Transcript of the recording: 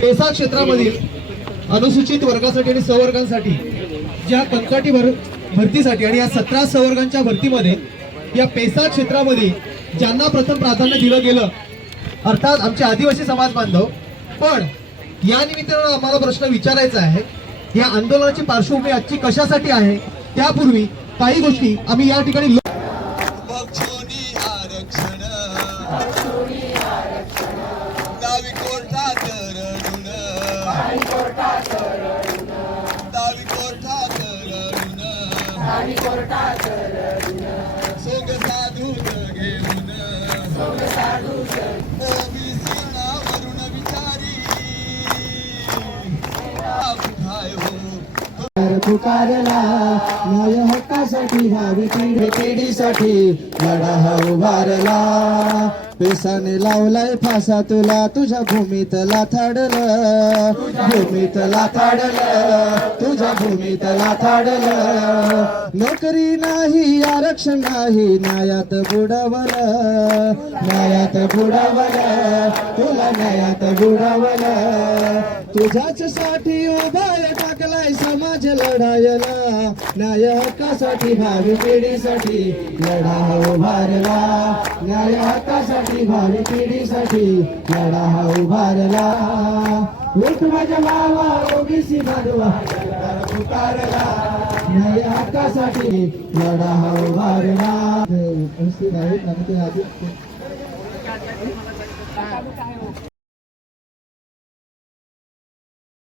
PESA क्षेत्रामधील अनुसूचित वर्गासाठी आणि सवर्गांसाठी ज्या कंत्राटी भरतीसाठी आणि या 17 सवर्गांच्या भरतीमध्ये या पेसा क्षेत्रामध्ये ज्यांना प्रथम प्राधान्य दिलं गेलं अर्थात आमचे आदिवासी समाज बांधव। पण या निमित्तानं आम्हाला प्रश्न विचारायचा आहे, या आंदोलनाची पार्श्वभूमी आजची कशासाठी आहे त्यापूर्वी काही गोष्टी आम्ही या ठिकाणी पुकारला न्याय हक्कासाठी भावी पिढीसाठी लढा हा उभारला। पेसाने लावलाय फासा तुला तुझ्या भूमीतला थाडलं, भूमीतला थाडलं, तुझ्या भूमीतला थाडलं। नोकरी नाही आरक्षण नाही न्यायात बुडवलं, न्यायात बुडवलं, तुला न्यायात बुडवलं। तुझ्याच साठी उभार टाकलाय समाज लढायला, न्याय हक्कासाठी भावी पिढीसाठी लढा उभारला, न्याय हक्कासाठी भावी पिढीसाठी लढा उभारला। उठ माझ्या मावा ओबीसी बांधवा पुकारला, न्याय हक्कासाठी लढा उभारला।